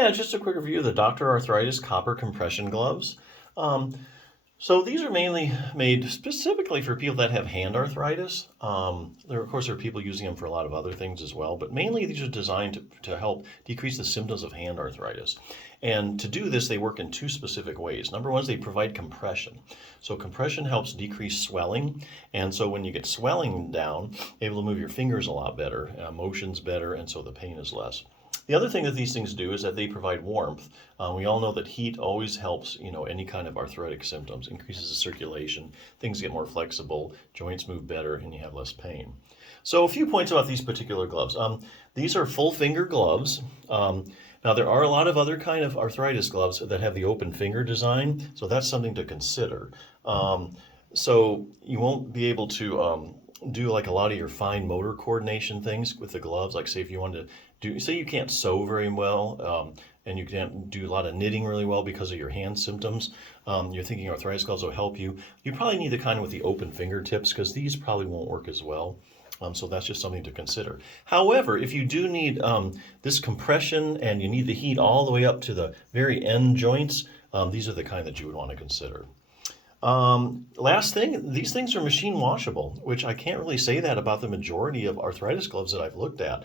Yeah, just a quick review of the Dr. Arthritis copper compression gloves. Um, so these are mainly made specifically for people that have hand arthritis. Of course, there are people using them for a lot of other things as well, but mainly these are designed to help decrease the symptoms of hand arthritis. And to do this, they work in two specific ways. Number one is they provide compression. So compression helps decrease swelling. And so when you get swelling down, you're able to move your fingers a lot better, motion's better, and so the pain is less. The other thing that these things do is that they provide warmth. We all know that heat always helps, any kind of arthritic symptoms, increases the circulation, things get more flexible, joints move better, and you have less pain. So a few points about these particular gloves. These are full finger gloves. Now there are a lot of other kind of arthritis gloves that have the open finger design, so that's something to consider. So you won't be able to do like a lot of your fine motor coordination things with the gloves. Like say if you wanted to say you can't sew very well, and you can't do a lot of knitting really well because of your hand symptoms, you're thinking arthritis gloves will help you. You probably need the kind with the open fingertips because these probably won't work as well. So that's just something to consider. However, if you do need this compression and you need the heat all the way up to the very end joints, these are the kind that you would want to consider. Last thing, these things are machine washable, which I can't really say that about the majority of arthritis gloves that I've looked at.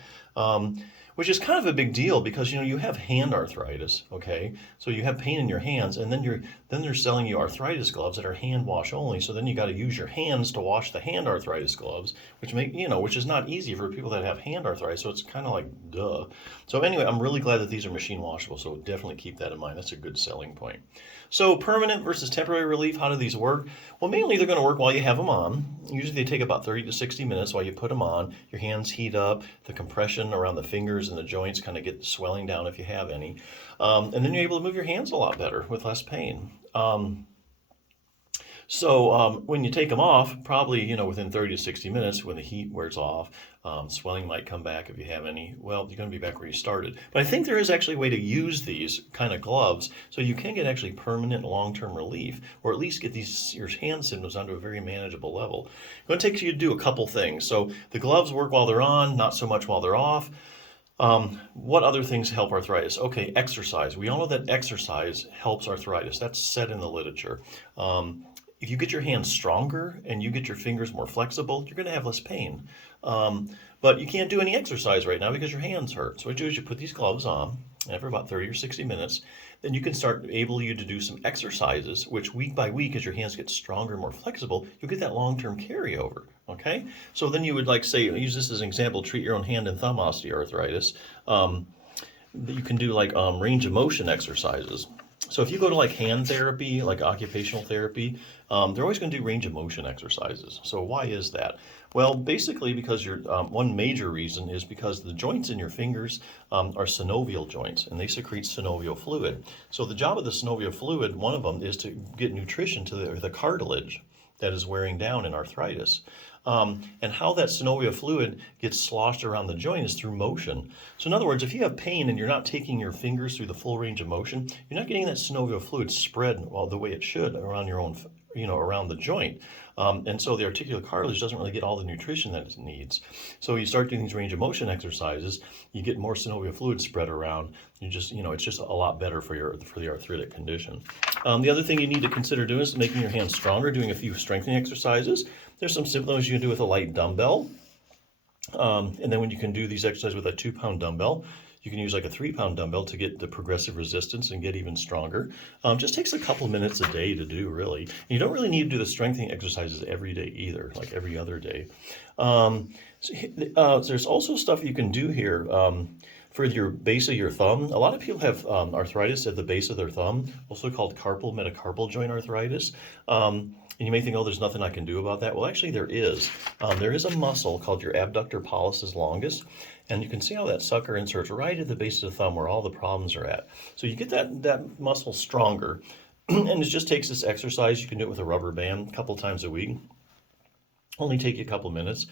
Which is kind of a big deal because you have hand arthritis, okay? So you have pain in your hands, and then they're selling you arthritis gloves that are hand wash only. So then you got to use your hands to wash the hand arthritis gloves, which is not easy for people that have hand arthritis. So it's kind of like duh. So anyway, I'm really glad that these are machine washable. So definitely keep that in mind. That's a good selling point. So permanent versus temporary relief, how do these work? Well, mainly they're going to work while you have them on. Usually they take about 30 to 60 minutes while you put them on. Your hands heat up, the compression around the fingers and the joints kind of get swelling down if you have any. And then you're able to move your hands a lot better with less pain. So when you take them off, probably, within 30 to 60 minutes, when the heat wears off, swelling might come back if you have any. Well, you're going to be back where you started. But I think there is actually a way to use these kind of gloves so you can get actually permanent long-term relief, or at least get your hand symptoms down to a very manageable level. It's going to take you to do a couple things. So the gloves work while they're on, not so much while they're off. What other things help arthritis? Okay, exercise. We all know that exercise helps arthritis. That's said in the literature. If you get your hands stronger and you get your fingers more flexible, you're going to have less pain. But you can't do any exercise right now because your hands hurt. So what you do is you put these gloves on after about 30 or 60 minutes. Then you can start you to do some exercises, which week by week, as your hands get stronger and more flexible, you'll get that long-term carryover. Okay? So then you would use this as an example, treat your own hand and thumb osteoarthritis. You can do range of motion exercises. So if you go to hand therapy, like occupational therapy, they're always going to do range of motion exercises. So why is that? Well, basically because one major reason is because the joints in your fingers are synovial joints, and they secrete synovial fluid. So the job of the synovial fluid, one of them, is to get nutrition to the cartilage that is wearing down in arthritis. And how that synovial fluid gets sloshed around the joint is through motion. So in other words, if you have pain and you're not taking your fingers through the full range of motion, you're not getting that synovial fluid spread the way it should around around the joint. And so the articular cartilage doesn't really get all the nutrition that it needs. So you start doing these range of motion exercises, you get more synovial fluid spread around. It's just a lot better for the arthritic condition. The other thing you need to consider doing is making your hands stronger, doing a few strengthening exercises. There's some simple ones you can do with a light dumbbell. And then when you can do these exercises with a 2-pound dumbbell, you can use like a 3-pound dumbbell to get the progressive resistance and get even stronger. Just takes a couple minutes a day to do, really. And you don't really need to do the strengthening exercises every day either, like every other day. There's also stuff you can do here for your base of your thumb. A lot of people have arthritis at the base of their thumb, also called carpal metacarpal joint arthritis. And you may think, oh, there's nothing I can do about that. Well, actually, there is. There is a muscle called your abductor pollicis longus, and you can see how that sucker inserts right at the base of the thumb where all the problems are at. So you get that muscle stronger, and it just takes this exercise. You can do it with a rubber band a couple times a week. Only take you a couple minutes.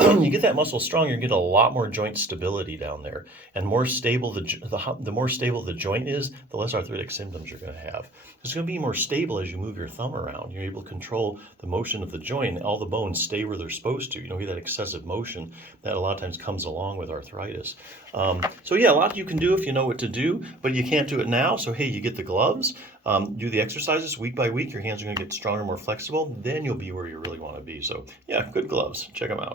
you get that muscle strong, you get a lot more joint stability down there, and more stable the more stable the joint is, the less arthritic symptoms you're going to have. It's going to be more stable as you move your thumb around. You're able to control the motion of the joint. All the bones stay where they're supposed to. You don't get that excessive motion that a lot of times comes along with arthritis. So yeah, a lot you can do if you know what to do, but you can't do it now. So hey, you get the gloves, do the exercises week by week. Your hands are going to get stronger, more flexible. Then you'll be where you really want to be. So yeah, good gloves. Check them out.